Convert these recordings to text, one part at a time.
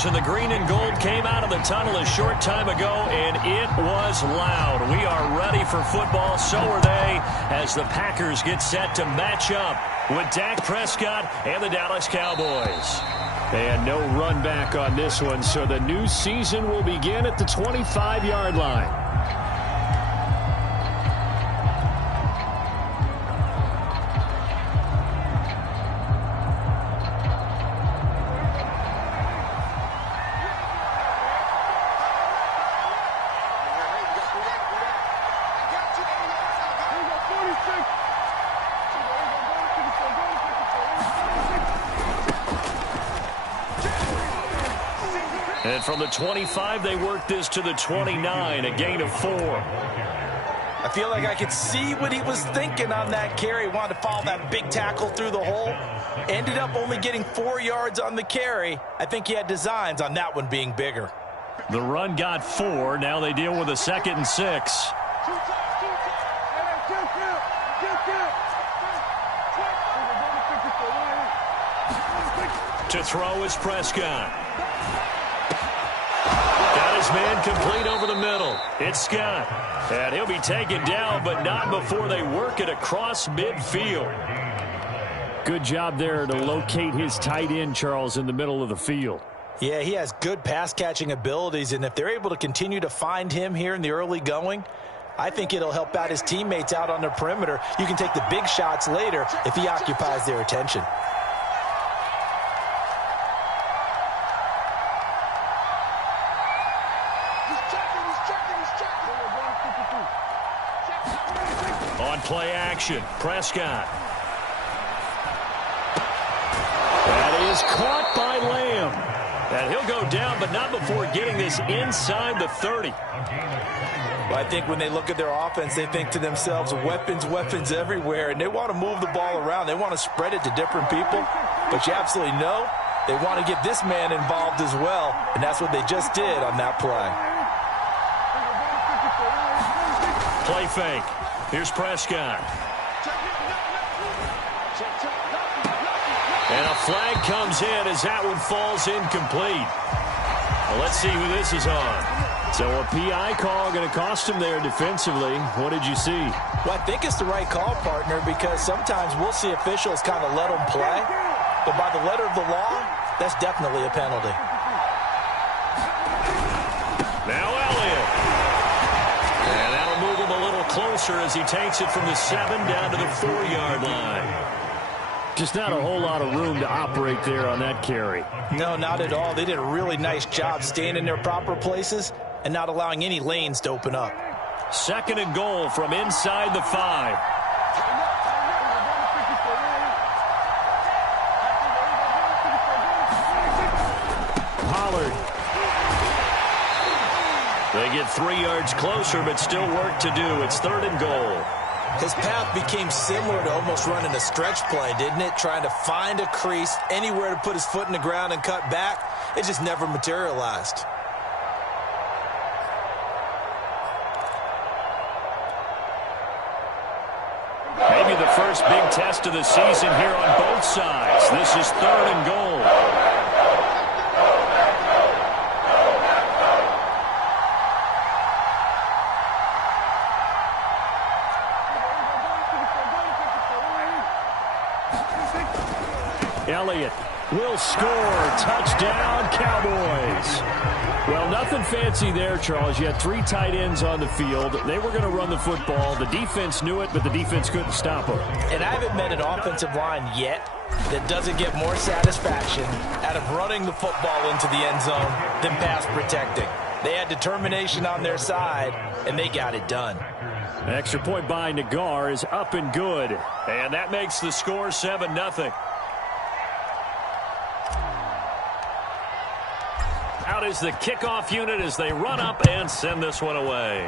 Steelers in the green and gold came out of the tunnel a short time ago, and it was loud. We are ready for football. So are they as the Packers get set to match up with Dak Prescott and the Dallas Cowboys. And no run back on this one, so the new season will begin at the 25-yard line. And from the 25, they work this to the 29, a gain of 4. I feel like I could see what he was thinking on that carry. Wanted to follow that big tackle through the hole. Ended up only getting 4 yards on the carry. I think he had designs on that one being bigger. The run got 4. Now they deal with a 2nd and 6. To throw is Prescott. Got his man complete over the middle. It's Scott. And he'll be taken down, but not before they work it across midfield. Good job there to locate his tight end, Charles, in the middle of the field. Yeah, he has good pass-catching abilities, and if they're able to continue to find him here in the early going, I think it'll help out his teammates out on the perimeter. You can take the big shots later if he occupies their attention. On play action, Prescott. That is caught by Lamb. And he'll go down, but not before getting this inside the 30. Well, I think when they look at their offense, they think to themselves, weapons, weapons everywhere, and they want to move the ball around. They want to spread it to different people, but you absolutely know they want to get this man involved as well, and that's what they just did on that play. Play fake. Here's Prescott. And a flag comes in as that one falls incomplete. Well, let's see who this is on. So a PI call going to cost him there defensively. What did you see? Well, I think it's the right call, partner, because sometimes we'll see officials kind of let them play. But by the letter of the law, that's definitely a penalty. Now Elliott. And that'll move him a little closer as he takes it from the 7 down to the 4-yard line. Just not a whole lot of room to operate there on that carry. No, not at all. They did a really nice job staying in their proper places and not allowing any lanes to open up. 2nd and goal from inside the 5. Pollard. They get 3 yards closer, but still work to do. It's 3rd and goal. His path became similar to almost running a stretch play, didn't it? Trying to find a crease, anywhere to put his foot in the ground and cut back. It just never materialized. Maybe the first big test of the season here on both sides. This is 3rd and goal. Elliott will score. Touchdown, Cowboys. Well, nothing fancy there, Charles. You had 3 tight ends on the field. They were going to run the football. The defense knew it, but the defense couldn't stop them. And I haven't met an offensive line yet that doesn't get more satisfaction out of running the football into the end zone than pass protecting. They had determination on their side, and they got it done. An extra point by Nagar is up and good. And that makes the score 7-0. Out is the kickoff unit as they run up and send this one away.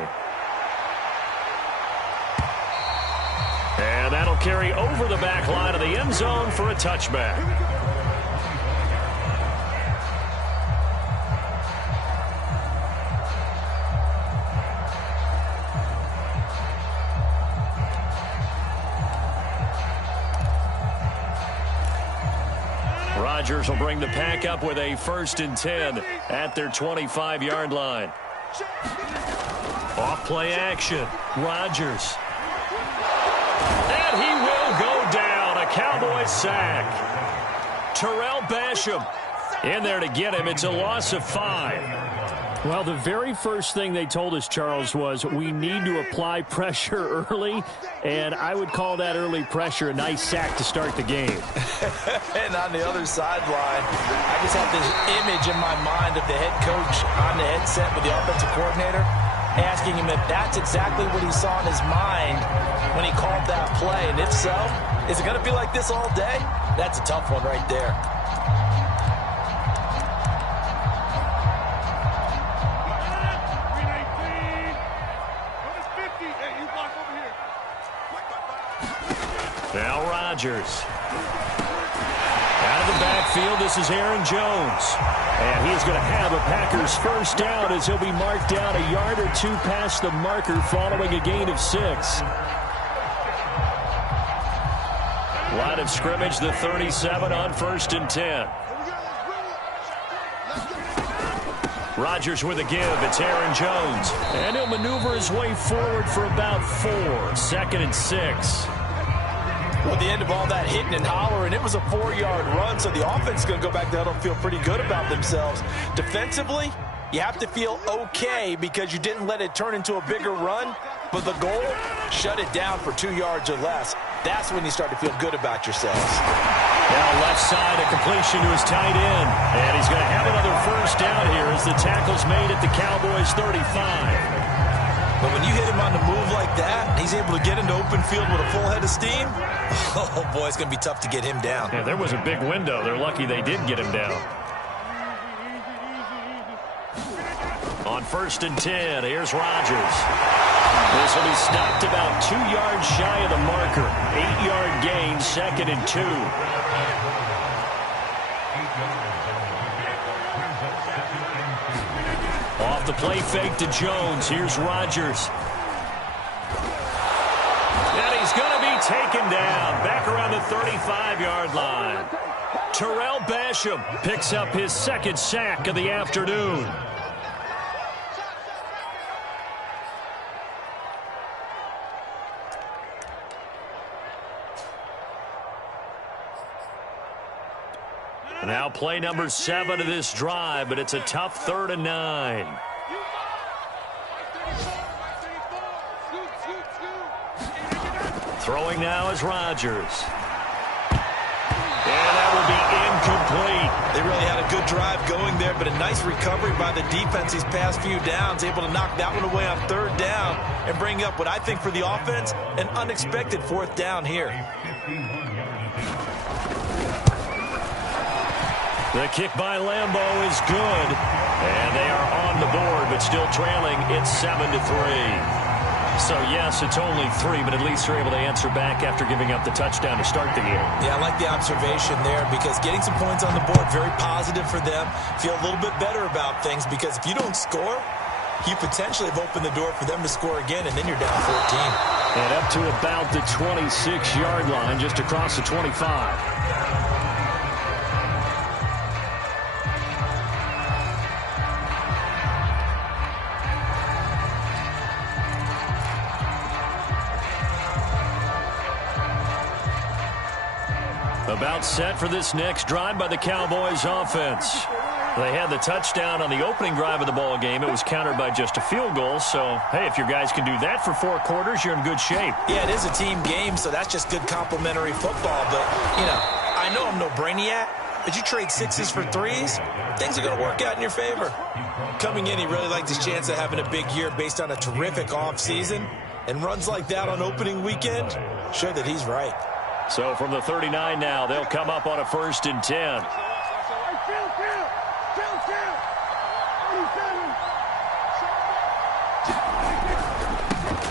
And that'll carry over the back line of the end zone for a touchback. Rodgers will bring the Pack up with a 1st and 10 at their 25-yard line. Off play action. Rodgers. And he will go down. A Cowboys sack. Terrell Basham in there to get him. It's a loss of 5. Well, the very first thing they told us, Charles, was we need to apply pressure early, and I would call that early pressure a nice sack to start the game. And on the other sideline, I just have this image in my mind of the head coach on the headset with the offensive coordinator asking him if that's exactly what he saw in his mind when he called that play. And if so, is it going to be like this all day? That's a tough one right there. Now Rodgers. Out of the backfield, this is Aaron Jones. And he is going to have a Packers 1st down as he'll be marked down a yard or 2 past the marker following a gain of 6. Line of scrimmage, the 37 on 1st and 10. Rodgers with a give. It's Aaron Jones. And he'll maneuver his way forward for about 4. 2nd and 6. Well, at the end of all that hitting and hollering, it was a 4-yard run, so the offense is going to go back to huddle and feel pretty good about themselves. Defensively, you have to feel okay because you didn't let it turn into a bigger run, but the goal, shut it down for 2 yards or less. That's when you start to feel good about yourselves. Now left side, a completion to his tight end, and he's going to have another 1st down here as the tackle's made at the Cowboys 35. But when you hit him on the move like that, and he's able to get into open field with a full head of steam, oh, boy, it's going to be tough to get him down. Yeah, there was a big window. They're lucky they did get him down. On 1st and 10, here's Rodgers. This will be stopped about 2 yards shy of the marker. 8-yard gain, 2nd and 2. Off the play fake to Jones. Here's Rodgers. And he's going to be taken down. Back around the 35-yard line. Terrell Basham picks up his 2nd sack of the afternoon. Now play number 7 of this drive, but it's a tough 3rd and 9. Throwing now is Rodgers. And that will be incomplete. They really had a good drive going there, but a nice recovery by the defense these past few downs, able to knock that one away on 3rd down and bring up what I think for the offense, an unexpected 4th down here. The kick by Lambeau is good. And they are on the board, but still trailing. It's 7-3. So, yes, it's only 3, but at least they're able to answer back after giving up the touchdown to start the game. Yeah, I like the observation there because getting some points on the board, very positive for them. Feel a little bit better about things because if you don't score, you potentially have opened the door for them to score again, and then you're down 14. And up to about the 26-yard line, just across the 25. About set for this next drive by the Cowboys offense. They had the touchdown on the opening drive of the ball game. It was countered by just a field goal. So, hey, if your guys can do that for 4 quarters, you're in good shape. Yeah, it is a team game, so that's just good complimentary football. But, you know, I know I'm no brainiac, but you trade 6s for 3s, things are going to work out in your favor. Coming in, he really liked his chance of having a big year based on a terrific offseason. And runs like that on opening weekend, sure that he's right. So from the 39 now, they'll come up on a 1st and 10.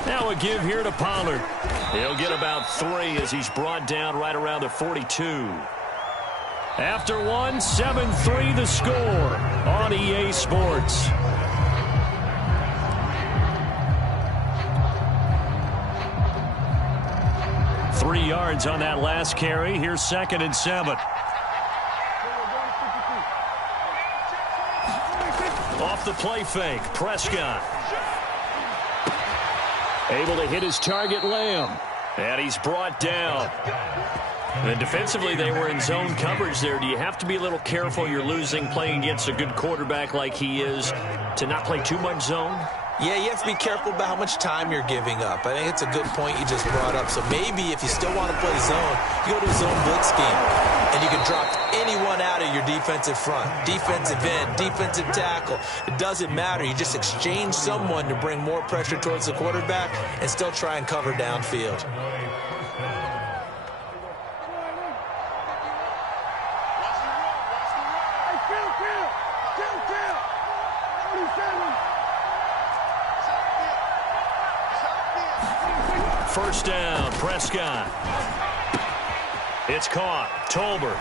Now a give here to Pollard. He'll get about 3 as he's brought down right around the 42. After 1, 7-3 the score on EA Sports. Three yards on that last carry. Here's 2nd and 7. Off the play fake, Prescott. Able to hit his target, Lamb. And he's brought down. And defensively, they were in zone coverage there. Do you have to be a little careful? You're losing playing against a good quarterback like he is to not play too much zone? Yeah, you have to be careful about how much time you're giving up. I think it's a good point you just brought up. So maybe if you still want to play zone, you go to a zone blitz scheme. And you can drop anyone out of your defensive front. Defensive end, defensive tackle. It doesn't matter. You just exchange someone to bring more pressure towards the quarterback and still try and cover downfield. First down, Prescott. It's caught. Tolbert.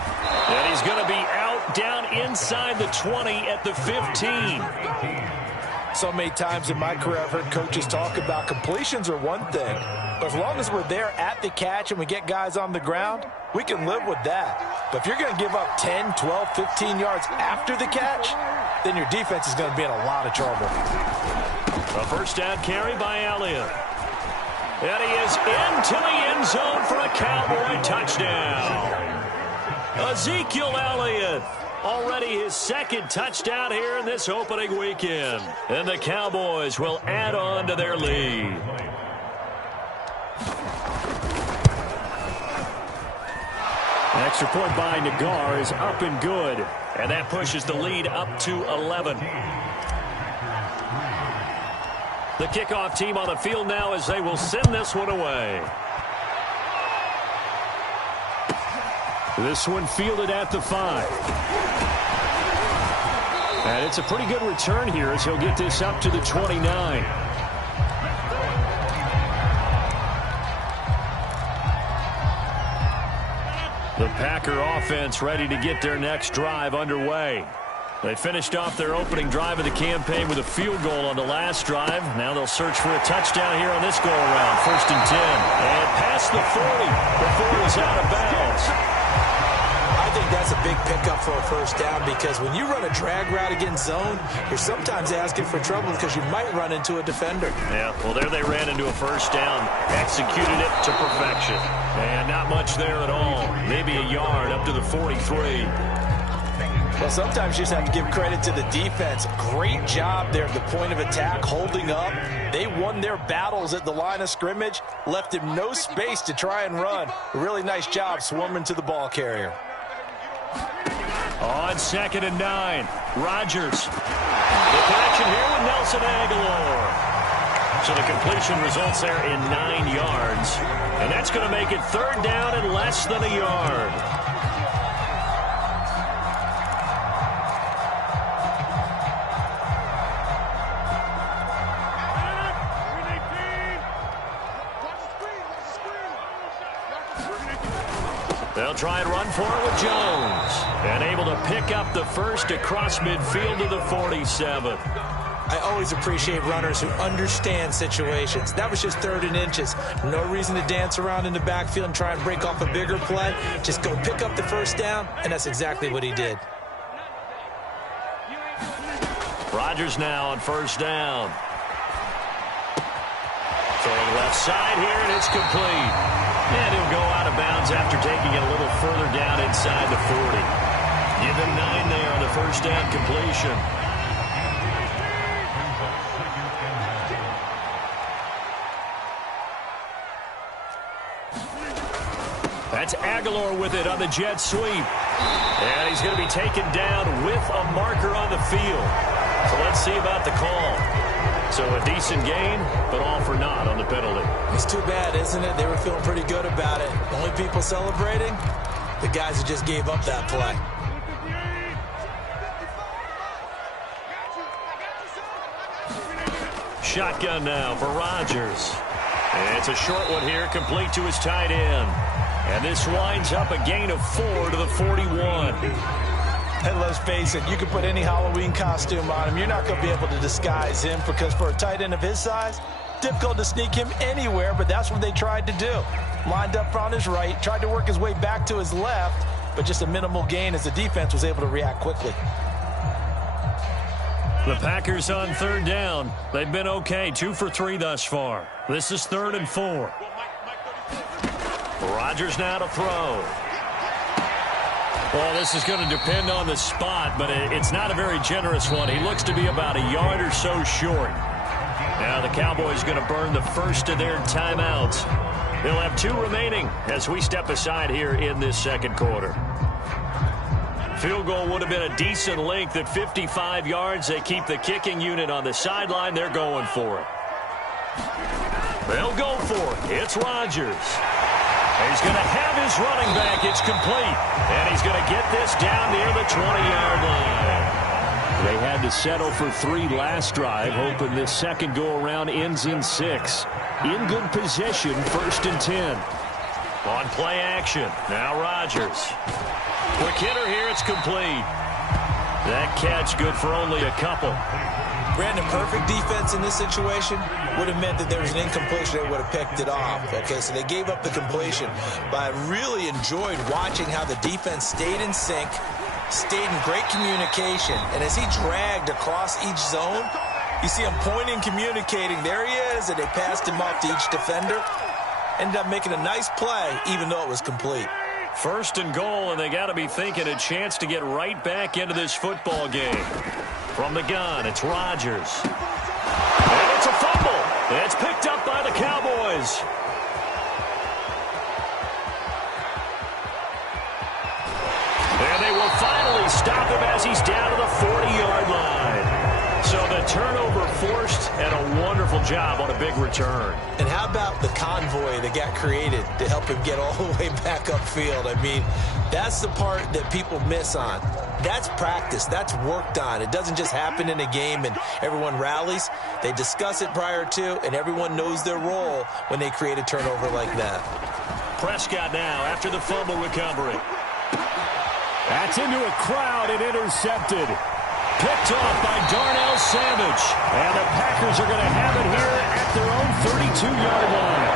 And he's going to be out down inside the 20 at the 15. So many times in my career, I've heard coaches talk about completions are one thing. But as long as we're there at the catch and we get guys on the ground, we can live with that. But if you're going to give up 10, 12, 15 yards after the catch, then your defense is going to be in a lot of trouble. A first down carry by Elliott. And he is into the end zone for a Cowboy touchdown. Ezekiel Elliott, already his second touchdown here in this opening weekend. And the Cowboys will add on to their lead. An extra point by Nagar is up and good. And that pushes the lead up to 11. The kickoff team on the field now as they will send this one away. This one fielded at the 5. And it's a pretty good return here as he'll get this up to the 29. The Packer offense ready to get their next drive underway. They finished off their opening drive of the campaign with a field goal on the last drive. Now they'll search for a touchdown here on this go-around. 1st and 10. And past the 40 before he's out of bounds. I think that's a big pickup for a first down because when you run a drag route against zone, you're sometimes asking for trouble because you might run into a defender. Yeah, well, there they ran into a first down. Executed it to perfection. And not much there at all. Maybe a yard up to the 43. Well, sometimes you just have to give credit to the defense. Great job there at the point of attack, holding up. They won their battles at the line of scrimmage, left him no space to try and run. A really nice job swarming to the ball carrier. On 2nd and 9, Rodgers. The connection here with Nelson Aguilar. So the completion results there in 9 yards. And that's going to make it 3rd down and less than a yard. They'll try and run for it with Jones. And able to pick up the first across midfield to the 47. I always appreciate runners who understand situations. That was just 3rd and inches. No reason to dance around in the backfield and try and break off a bigger play. Just go pick up the first down, and that's exactly what he did. Rodgers now on 1st down. Throwing left side here, and it's complete. And he'll go out of bounds after taking it a little further down inside the 40. Give him 9 there on the 1st down completion. That's Aguilar with it on the jet sweep. And he's going to be taken down with a marker on the field. So let's see about the call. So a decent gain, but all for naught on the penalty. It's too bad, isn't it? They were feeling pretty good about it. Only people celebrating, the guys who just gave up that play. Shotgun now for Rodgers. And it's a short one here, complete to his tight end. And this winds up a gain of 4 to the 41. And let's face it, you can put any Halloween costume on him. You're not going to be able to disguise him because for a tight end of his size, difficult to sneak him anywhere, but that's what they tried to do. Lined up on his right, tried to work his way back to his left, but just a minimal gain as the defense was able to react quickly. The Packers on 3rd down. They've been okay, 2 for 3 thus far. This is 3rd and 4. Rodgers now to throw. Well, this is going to depend on the spot, but it's not a very generous one. He looks to be about a yard or so short. Now the Cowboys going to burn the first of their timeouts. They'll have 2 remaining as we step aside here in this second quarter. Field goal would have been a decent length at 55 yards. They keep the kicking unit on the sideline. They're going for it. They'll go for it. It's Rodgers. He's going to have his running back. It's complete. And he's going to get this down near the 20-yard line. They had to settle for 3 last drive, hoping this second go-around ends in 6. In good position, 1st and 10. On play action, now Rodgers. Quick hitter here, it's complete. That catch good for only a couple. Brandon, perfect defense in this situation would have meant that there was an incompletion. They would have picked it off. Okay, so they gave up the completion. But I really enjoyed watching how the defense stayed in sync, stayed in great communication. And as he dragged across each zone, you see him pointing, communicating. There he is, and they passed him off to each defender. Ended up making a nice play, even though it was complete. 1st and goal, and they got to be thinking a chance to get right back into this football game. From the gun, it's Rodgers. And it's a fumble. It's picked up by the Cowboys. And they will finally stop him as he's down to the 40-yard line. So the turnover forced, and a wonderful job on a big return. And how about the convoy that got created to help him get all the way back upfield? I mean, that's the part that people miss on. That's practice. That's worked on. It doesn't just happen in a game and everyone rallies. They discuss it prior to, and everyone knows their role when they create a turnover like that. Prescott now after the fumble recovery. That's into a crowd and intercepted. Picked off by Darnell Savage. And the Packers are going to have it here at their own 32-yard line.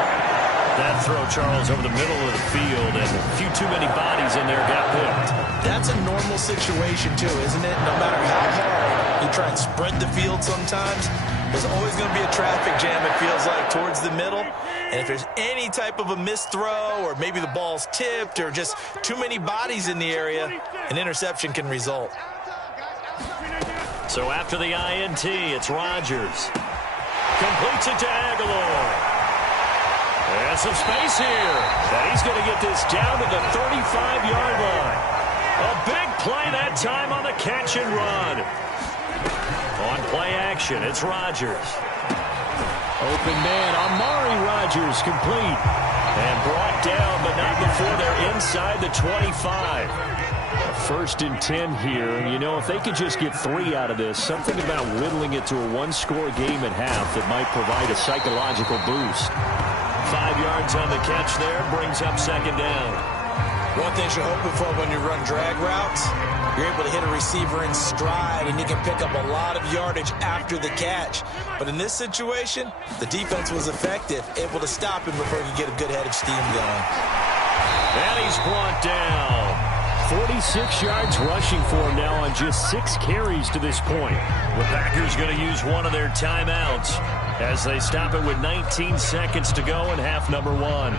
That throw, Charles, over the middle of the field, and a few too many bodies in there got picked. That's a normal situation, too, isn't it? No matter how hard you try and spread the field sometimes, there's always going to be a traffic jam, it feels like, towards the middle. And if there's any type of a missed throw, or maybe the ball's tipped, or just too many bodies in the area, an interception can result. So after the INT, it's Rodgers. Completes it to Aguilar. And some space here. And he's going to get this down to the 35-yard line. A big play that time on the catch and run. On play action, it's Rodgers. Open man, Amari Rodgers, complete. And brought down, but not before they're inside the 25. 1st and 10 here. You know, if they could just get 3 out of this, something about whittling it to a 1-score game at half that might provide a psychological boost. 5 yards on the catch there, brings up 2nd down. One thing you're hoping for when you run drag routes, you're able to hit a receiver in stride, and you can pick up a lot of yardage after the catch. But in this situation, the defense was effective, able to stop him before he could get a good head of steam going. And he's brought down. 46 yards rushing for him now on just 6 carries to this point. The Packers going to use one of their timeouts as they stop it with 19 seconds to go in half number 1.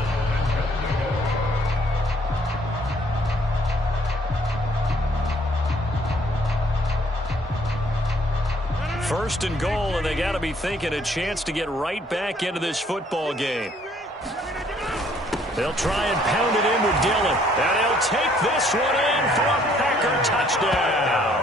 First and goal, and they got to be thinking a chance to get right back into this football game. They'll try and pound it in with Dillon. And he'll take this one in for a Packer touchdown.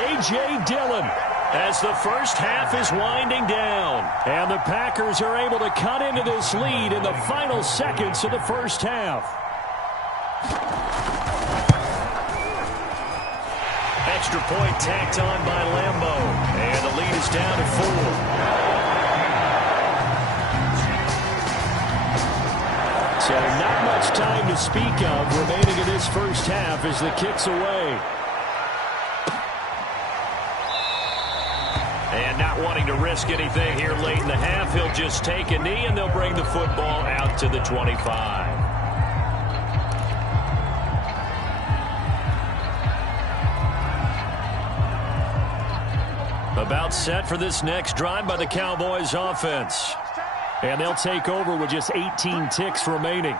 A.J. Dillon as the first half is winding down. And the Packers are able to cut into this lead in the final seconds of the first half. Extra point tacked on by Lambeau. And the lead is down to 4. So not much time to speak of remaining in this first half as the kick's away. And not wanting to risk anything here late in the half, he'll just take a knee and they'll bring the football out to the 25. About set for this next drive by the Cowboys offense. And they'll take over with just 18 ticks remaining.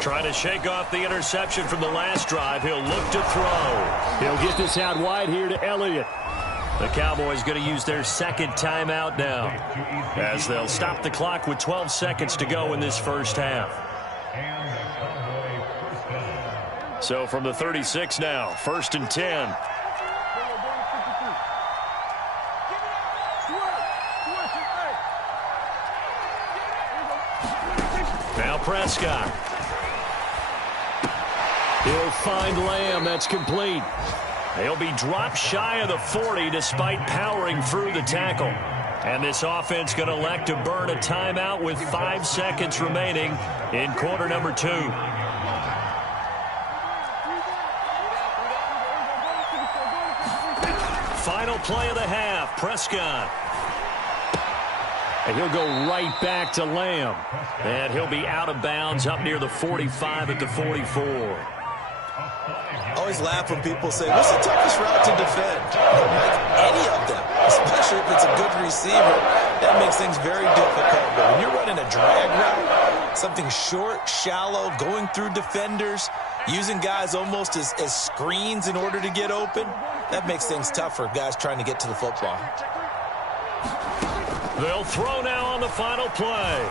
Trying to shake off the interception from the last drive. He'll look to throw. He'll get this out wide here to Elliott. The Cowboys going to use their second timeout now, as they'll stop the clock with 12 seconds to go in this first half. So from the 36 now, 1st and 10. Now Prescott. He'll find Lamb. That's complete. They'll be dropped shy of the 40 despite powering through the tackle. And this offense going to elect to burn a timeout with 5 seconds remaining in quarter number 2. Final play of the half. Prescott. And he'll go right back to Lamb. And he'll be out of bounds up near the 45 at the 44. I always laugh when people say, what's the toughest route to defend? Any of them, especially if it's a good receiver, that makes things very difficult. But when you're running a drag route, something short, shallow, going through defenders, using guys almost as screens in order to get open, that makes things tough for guys trying to get to the football. They'll throw now on the final play.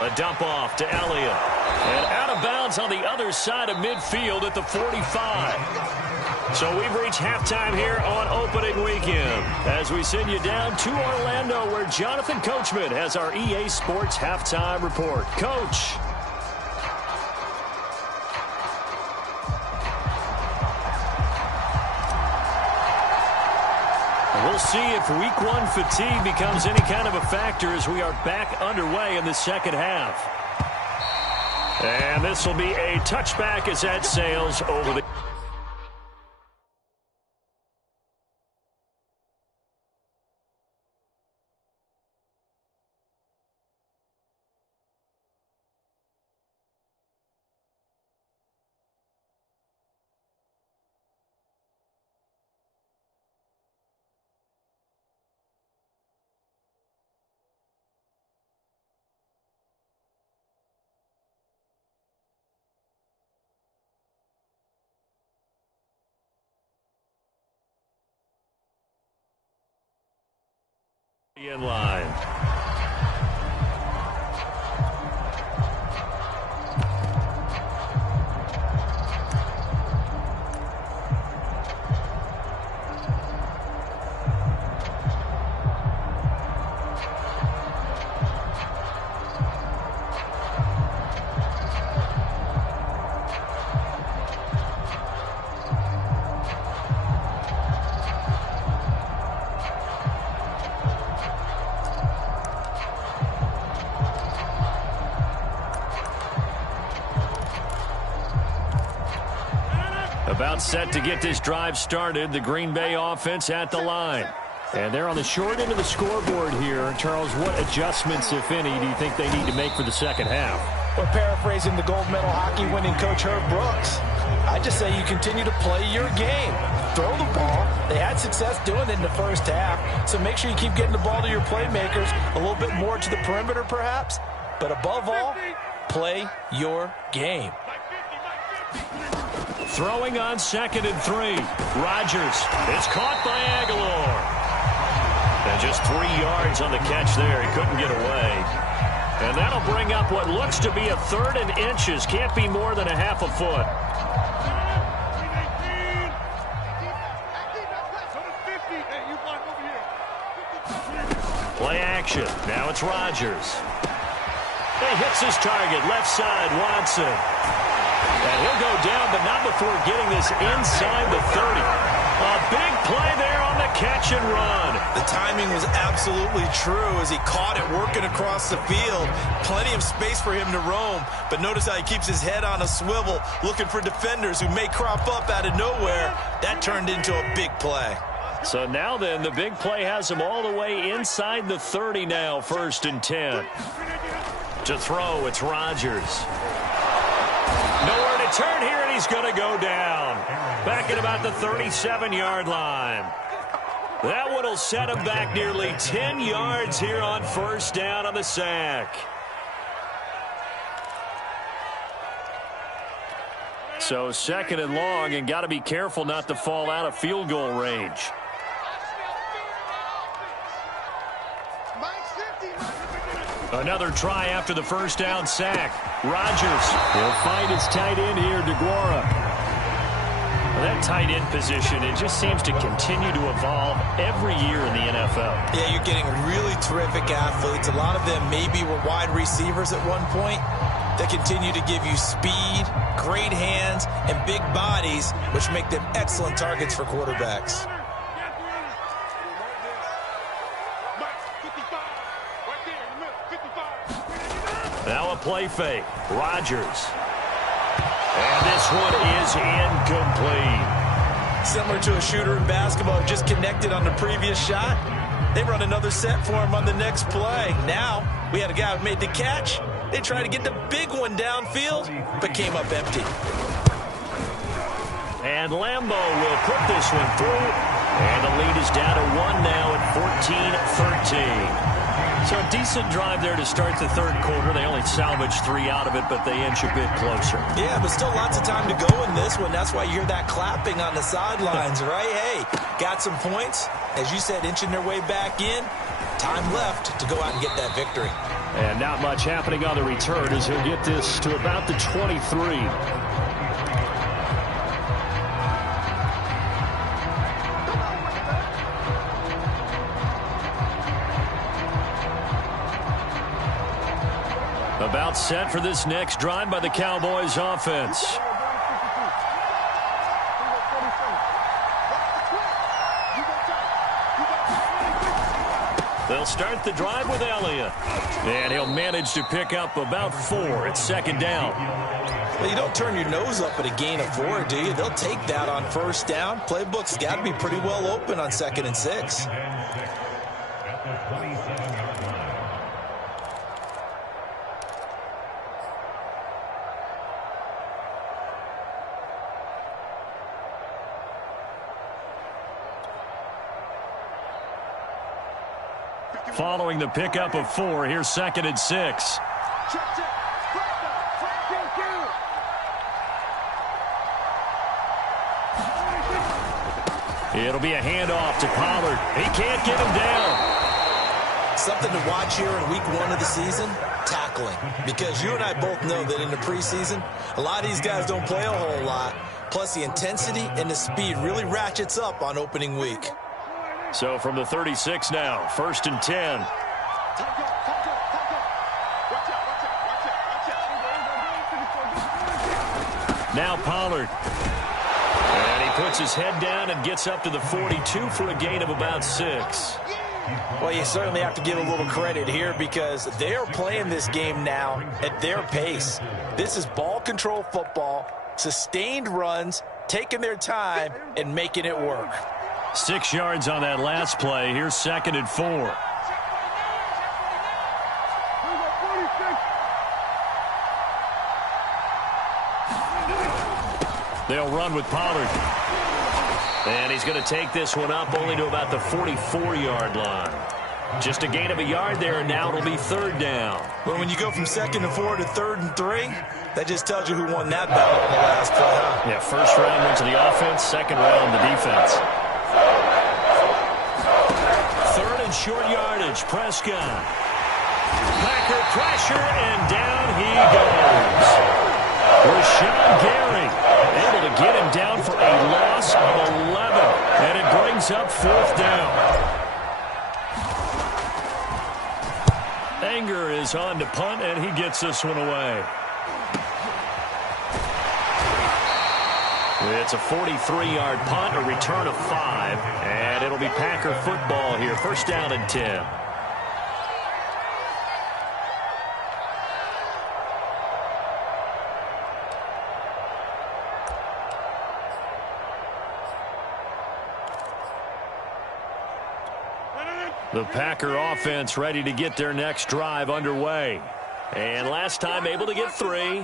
A dump off to Elliott. And out of bounds on the other side of midfield at the 45. So we've reached halftime here on opening weekend, as we send you down to Orlando, where Jonathan Coachman has our EA Sports halftime report. Coach. We'll see if week 1 fatigue becomes any kind of a factor as we are back underway in the second half. And this will be a touchback as that sails over the... in line. About set to get this drive started. The Green Bay offense at the line. And they're on the short end of the scoreboard here. Charles, what adjustments, if any, do you think they need to make for the second half? Well, paraphrasing the gold medal hockey winning coach Herb Brooks, I just say you continue to play your game. Throw the ball. They had success doing it in the first half. So make sure you keep getting the ball to your playmakers, a little bit more to the perimeter perhaps. But above all, play your game. Throwing on 2nd and 3. Rodgers. It's caught by Aguilar. And just 3 yards on the catch there. He couldn't get away. And that'll bring up what looks to be a 3rd and inches. Can't be more than a half a foot. Play action. Now it's Rodgers. He hits his target. Left side, Watson. And he'll go down, but not before getting this inside the 30. A big play there on the catch and run. The timing was absolutely true as he caught it working across the field. Plenty of space for him to roam, but notice how he keeps his head on a swivel, looking for defenders who may crop up out of nowhere. That turned into a big play. So now then, the big play has him all the way inside the 30 now, 1st and 10. To throw, it's Rodgers. Nowhere to turn here, and he's going to go down. Back at about the 37-yard line. That one will set him back nearly 10 yards here on 1st down on the sack. So 2nd and long, and got to be careful not to fall out of field goal range. Another try after the 1st down sack. Rodgers will find his tight end here, DeGuara. Well, that tight end position, it just seems to continue to evolve every year in the NFL. Yeah, you're getting really terrific athletes. A lot of them maybe were wide receivers at one point. They continue to give you speed, great hands, and big bodies, which make them excellent targets for quarterbacks. Now a play fake. Rodgers. And this one is incomplete. Similar to a shooter in basketball, just connected on the previous shot. They run another set for him on the next play. Now, we had a guy who made the catch. They tried to get the big one downfield, but came up empty. And Lambeau will put this one through. And the lead is down to 1 now at 14-13. So a decent drive there to start the 3rd quarter. They only salvaged 3 out of it, but they inch a bit closer. Yeah, but still lots of time to go in this one. That's why you hear that clapping on the sidelines, right? Hey, got some points. As you said, inching their way back in. Time left to go out and get that victory. And not much happening on the return as he'll get this to about the 23. About set for this next drive by the Cowboys offense. They'll start the drive with Elliott. And he'll manage to pick up about 4 at 2nd down. Well, you don't turn your nose up at a gain of 4, do you? They'll take that on 1st down. Playbook's got to be pretty well open on 2nd and 6. Following the pickup of 4, here's 2nd and 6. It'll be a handoff to Pollard. He can't get him down. Something to watch here in week 1 of the season, tackling. Because you and I both know that in the preseason, a lot of these guys don't play a whole lot. Plus, the intensity and the speed really ratchets up on opening week. So from the 36 now, 1st and 10. Now Pollard. And he puts his head down and gets up to the 42 for a gain of about 6. Well, you certainly have to give a little credit here because they are playing this game now at their pace. This is ball control football, sustained runs, taking their time and making it work. 6 yards on that last play. Here's 2nd and 4. They'll run with Pollard. And he's going to take this one up only to about the 44-yard line. Just a gain of a yard there, and now it'll be 3rd down. Well, when you go from 2nd and 4 to 3rd and 3, that just tells you who won that battle in the last play, huh? Yeah, 1st round went to the offense, 2nd round the defense. 3rd and short yardage, Prescott. Packer pressure, and down he goes. Rashawn Gary able to get him down for a loss of 11, and it brings up 4th down. Anger is on to punt, and he gets this one away. It's a 43-yard punt, a return of 5, and it'll be Packer football here. First down and 10. The Packer offense ready to get their next drive underway. And last time able to get 3.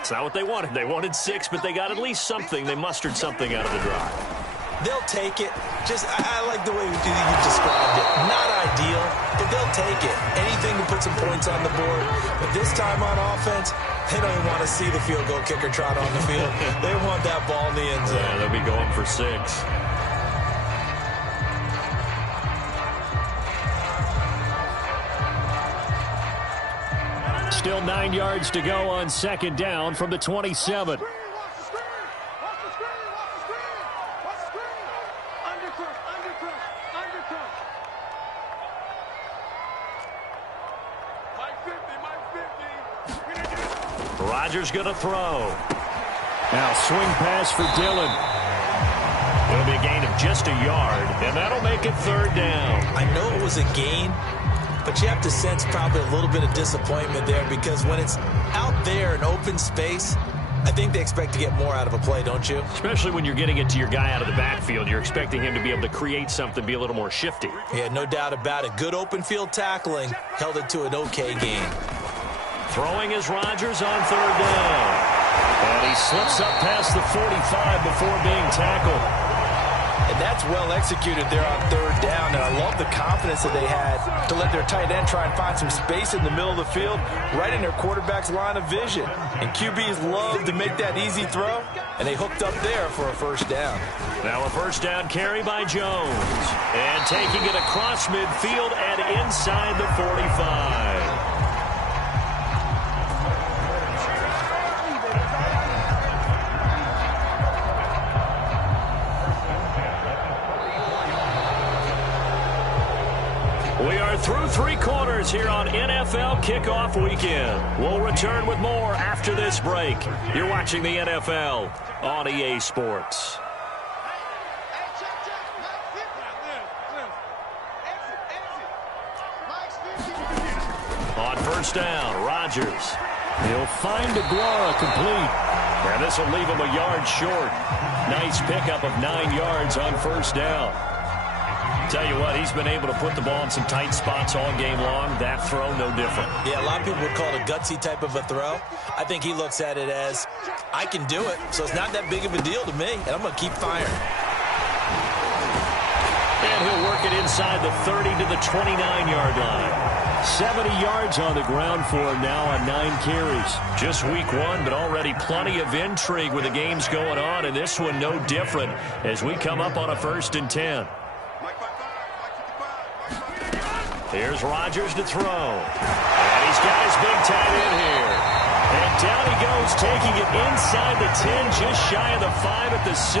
It's not what they wanted. They wanted 6, but they got at least something. They mustered something out of the drive. They'll take it. I like the way you described it. Not ideal, but they'll take it. Anything to put some points on the board. But this time on offense, they don't even want to see the field goal kicker trot on the field. They want that ball in the end zone. Yeah, they'll be going for 6. Still 9 yards to go on second down from the 27. Rodgers going to throw. Now swing pass for Dillon. It'll be a gain of just a yard, and that'll make it third down. I know it was a gain, but you have to sense probably a little bit of disappointment there because when it's out there in open space, I think they expect to get more out of a play, don't you? Especially when you're getting it to your guy out of the backfield. You're expecting him to be able to create something, be a little more shifty. Yeah, no doubt about it. Good open field tackling held it to an okay gain. Throwing is Rodgers on third down. And he slips up past the 45 before being tackled. And that's well executed there on third down. And I love the confidence that they had to let their tight end try and find some space in the middle of the field, right in their quarterback's line of vision. And QBs love to make that easy throw, and they hooked up there for a first down. Now a first down carry by Jones. And taking it across midfield and inside the 45. We are through 3 quarters here on NFL Kickoff Weekend. We'll return with more after this break. You're watching the NFL on EA Sports. On first down, Rodgers. He'll find DeGuara complete. And this will leave him a yard short. Nice pickup of 9 yards on first down. Tell you what, he's been able to put the ball in some tight spots all game long. That throw, no different. Yeah, a lot of people would call it a gutsy type of a throw. I think he looks at it as, I can do it, so it's not that big of a deal to me, and I'm going to keep firing. And he'll work it inside the 30 to the 29-yard line. 70 yards on the ground for him now on 9 carries. Just week 1, but already plenty of intrigue with the games going on, and this one no different as we come up on a 1st and 10. Here's Rodgers to throw. And he's got his big tight end here. And down he goes, taking it inside the 10, just shy of the 5 at the 6.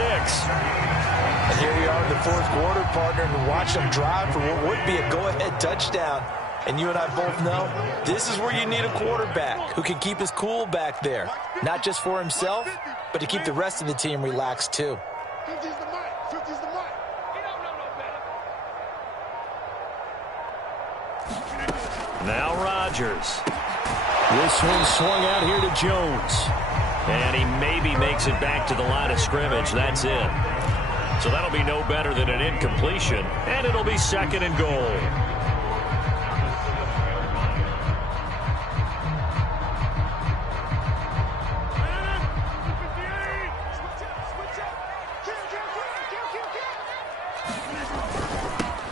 And here we are in the 4th quarter, partner, and watch them drive for what would be a go-ahead touchdown. And you and I both know this is where you need a quarterback who can keep his cool back there. Not just for himself, but to keep the rest of the team relaxed too. Now Rodgers. This one swung out here to Jones. And he maybe makes it back to the line of scrimmage. That's it. So that'll be no better than an incompletion. And it'll be 2nd and goal.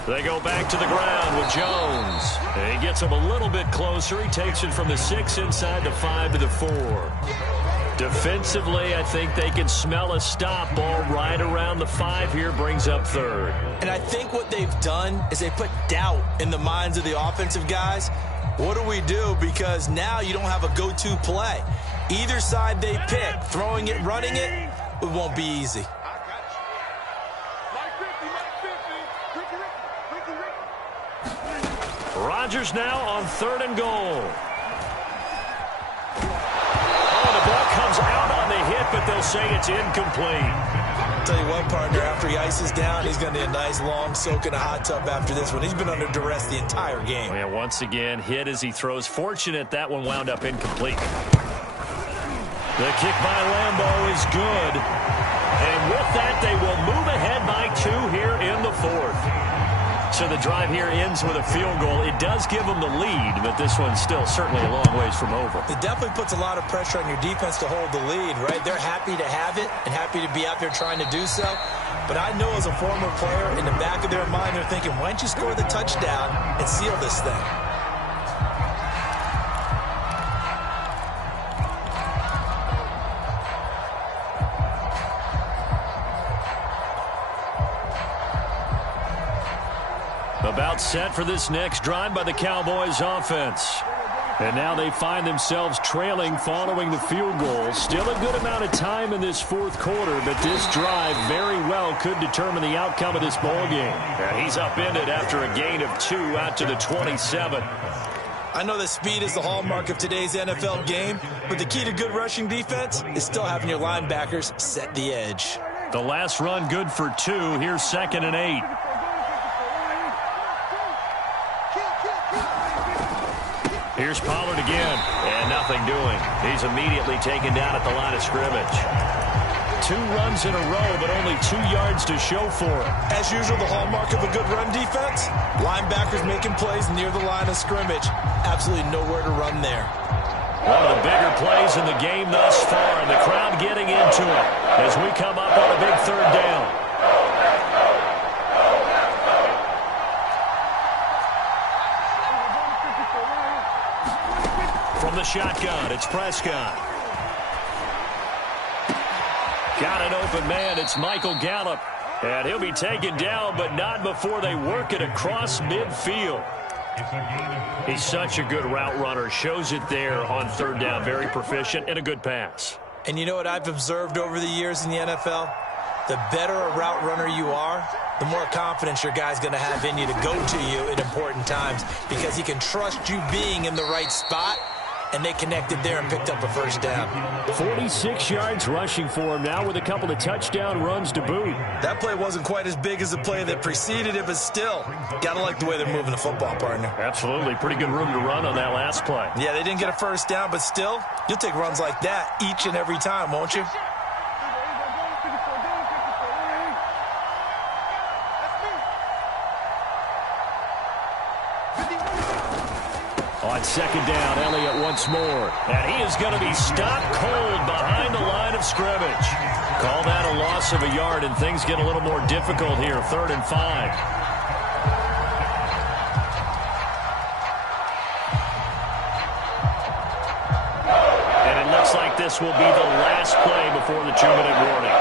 They go back to the ground with Jones. And he gets him a little bit closer. He takes it from the 6 inside the 5 to the 4. Defensively, I think they can smell a stop. Ball right around the 5 here, brings up 3rd. And I think what they've done is they put doubt in the minds of the offensive guys. What do we do? Because now you don't have a go-to play. Either side they pick, throwing it, running it, it won't be easy. Rodgers now on 3rd and goal. Oh, the ball comes out on the hit, but they'll say it's incomplete. Tell you what, partner, after he ices down, he's going to need a nice long soak in a hot tub after this one. He's been under duress the entire game. Oh, yeah, once again, hit as he throws. Fortunate that one wound up incomplete. The kick by Lambeau is good. And with that, they will move ahead by 2 here in the 4th. So the drive here ends with a field goal. It does give them the lead, but this one's still certainly a long ways from over. It definitely puts a lot of pressure on your defense to hold the lead, right? They're happy to have it and happy to be out there trying to do so. But I know as a former player, in the back of their mind, they're thinking, why don't you score the touchdown and seal this thing? About set for this next drive by the Cowboys offense. And now they find themselves trailing following the field goal. Still a good amount of time in this 4th quarter, but this drive very well could determine the outcome of this ball game. And he's upended after a gain of 2 out to the 27. I know that speed is the hallmark of today's NFL game, but the key to good rushing defense is still having your linebackers set the edge. The last run good for 2. Here's 2nd and 8. Here's Pollard again, and nothing doing. He's immediately taken down at the line of scrimmage. 2 runs in a row, but only 2 yards to show for it. As usual, the hallmark of a good run defense, linebackers making plays near the line of scrimmage. Absolutely nowhere to run there. One of the bigger plays in the game thus far, and the crowd getting into it as we come up on a big 3rd down. From the shotgun, it's Prescott. Got an open man, it's Michael Gallup. And he'll be taken down, but not before they work it across midfield. He's such a good route runner. Shows it there on 3rd down. Very proficient and a good pass. And you know what I've observed over the years in the NFL? The better a route runner you are, the more confidence your guy's going to have in you to go to you in important times because he can trust you being in the right spot. And they connected there and picked up a 1st down. 46 yards rushing for him now with a couple of touchdown runs to boot. That play wasn't quite as big as the play that preceded it, but still, got to like the way they're moving the football, partner. Absolutely. Pretty good room to run on that last play. Yeah, they didn't get a 1st down, but still, you'll take runs like that each and every time, won't you? On 2nd down, Elliott once more. And he is going to be stopped cold behind the line of scrimmage. Call that a loss of a yard, and things get a little more difficult here. 3rd and 5. And it looks like this will be the last play before the 2-minute warning.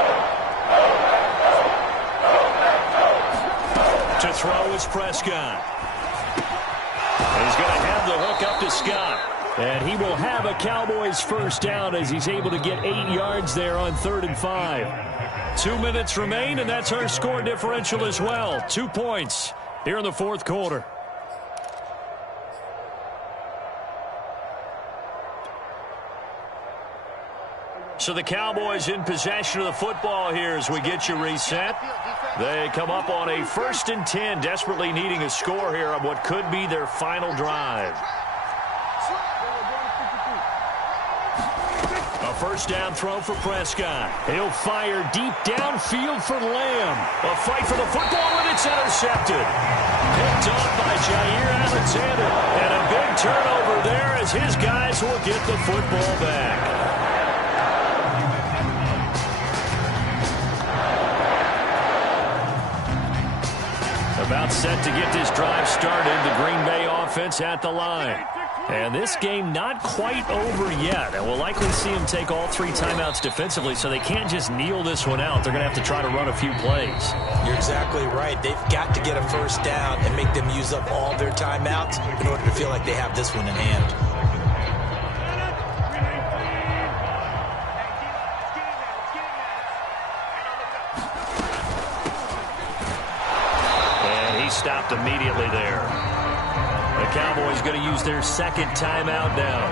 To throw is Prescott. He's going to have the hook up to Scott. And he will have a Cowboys 1st down as he's able to get 8 yards there on 3rd and 5. 2 minutes remain, and that's our score differential as well. 2 points here in the 4th quarter. So the Cowboys in possession of the football here as we get you reset. They come up on a 1st and 10, desperately needing a score here on what could be their final drive. A 1st down throw for Prescott. He'll fire deep downfield for Lamb. A fight for the football, and it's intercepted. Picked off by Jair Alexander. And a big turnover there as his guys will get the football back. About set to get this drive started. The Green Bay offense at the line. And this game not quite over yet. And we'll likely see them take all 3 timeouts defensively, so they can't just kneel this one out. They're going to have to try to run a few plays. You're exactly right. They've got to get a 1st down and make them use up all their timeouts in order to feel like they have this one in hand. Stopped immediately there. The Cowboys going to use their 2nd timeout now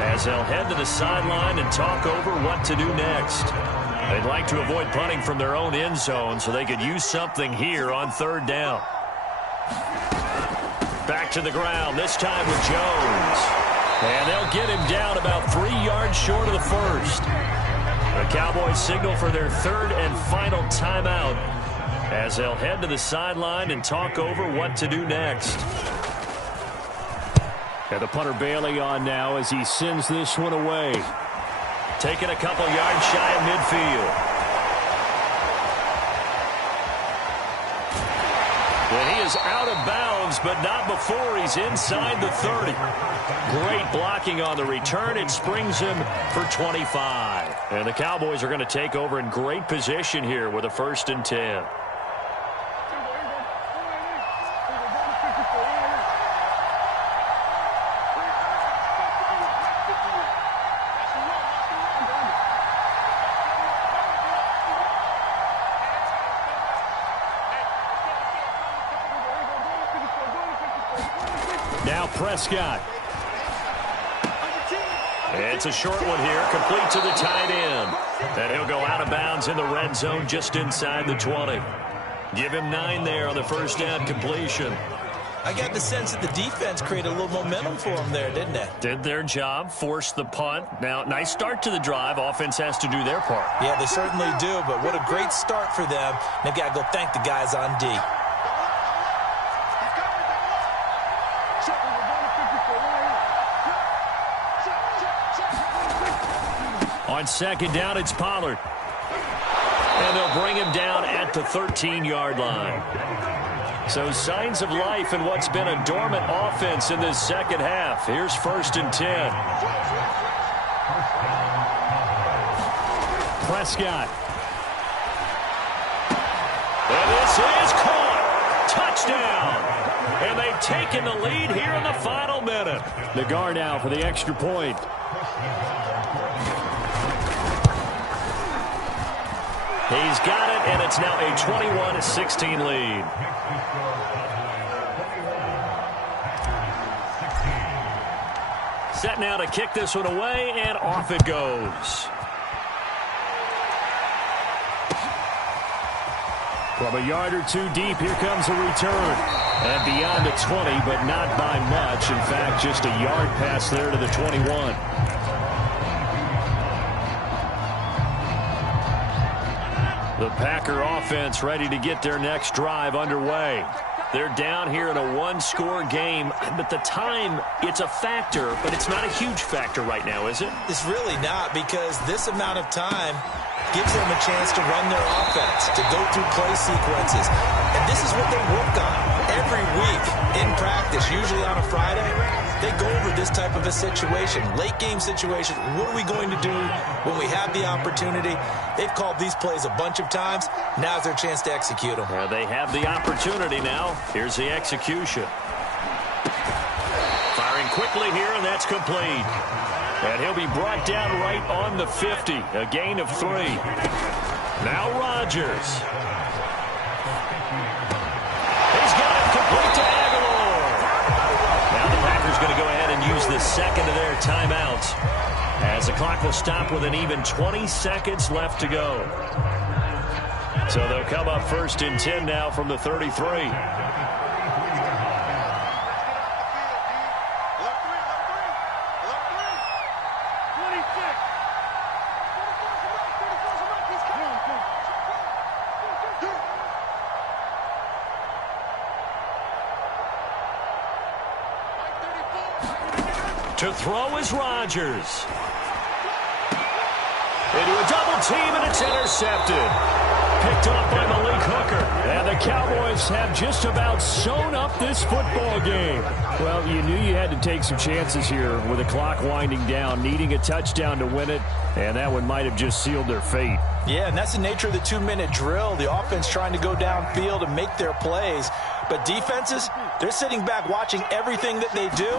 as they'll head to the sideline and talk over what to do next. They'd like to avoid punting from their own end zone so they could use something here on third down. Back to the ground, this time with Jones. And they'll get him down about 3 yards short of the first. The Cowboys signal for their third and final timeout as they'll head to the sideline and talk over what to do next. And the punter Bailey on now as he sends this one away. Taking a couple yards shy of midfield. And he is out of bounds, but not before he's inside the 30. Great blocking on the return. It springs him for 25. And the Cowboys are going to take over in great position here with a 1st and 10. Now Prescott. It's a short one here, complete to the tight end. And he'll go out of bounds in the red zone just inside the 20. Give him 9 there on the first down completion. I got the sense that the defense created a little momentum for them there, didn't they? Did their job, forced the punt. Now, nice start to the drive. Offense has to do their part. Yeah, they certainly do, but what a great start for them. They've got to go thank the guys on D. On second down, it's Pollard. And they'll bring him down at the 13-yard line. So signs of life in what's been a dormant offense in this second half. Here's 1st and 10. Prescott. And this is caught. Touchdown. And they've taken the lead here in the final minute. Nagar now for the extra point. He's got it, and it's now a 21-16 lead. Set now to kick this one away, and off it goes. From a yard or two deep, here comes a return. And beyond the 20, but not by much. In fact, just a yard pass there to the 21. The Packer offense ready to get their next drive underway. They're down here in a one-score game, but the time, it's a factor, but it's not a huge factor right now, is it? It's really not, because this amount of time gives them a chance to run their offense, to go through play sequences. And this is what they work on every week in practice, usually on a Friday. They go over this type of a situation, late game situation. What are we going to do when we have the opportunity? They've called these plays a bunch of times. Now's their chance to execute them. Well, they have the opportunity now. Here's the execution. Firing quickly here, and that's complete. And he'll be brought down right on the 50, a gain of 3. Now Rodgers. He's got it complete to Aguilar. Now the Packers going to go ahead and use the second of their timeouts, as the clock will stop with an even 20 seconds left to go. So they'll come up 1st and 10 now from the 33. To throw is Rodgers. Into a double team, and it's intercepted. Picked off by Malik Hooker. And the Cowboys have just about sewn up this football game. Well, you knew you had to take some chances here with the clock winding down, needing a touchdown to win it, and that one might have just sealed their fate. Yeah, and that's the nature of the 2-minute drill. The offense trying to go downfield and make their plays. But defenses, they're sitting back watching everything that they do,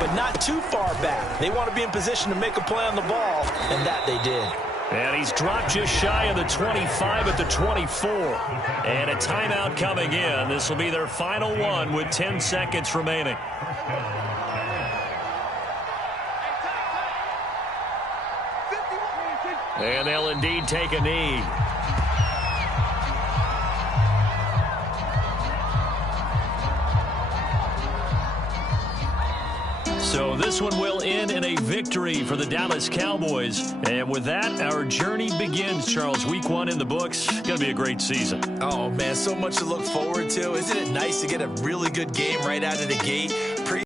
but not too far back. They want to be in position to make a play on the ball, and that they did. And he's dropped just shy of the 25 at the 24. And a timeout coming in. This will be their final one with 10 seconds remaining. And they'll indeed take a knee. So this one will end in a victory for the Dallas Cowboys. And with that, our journey begins, Charles. Week 1 in the books. Going to be a great season. Oh, man, so much to look forward to. Isn't it nice to get a really good game right out of the gate?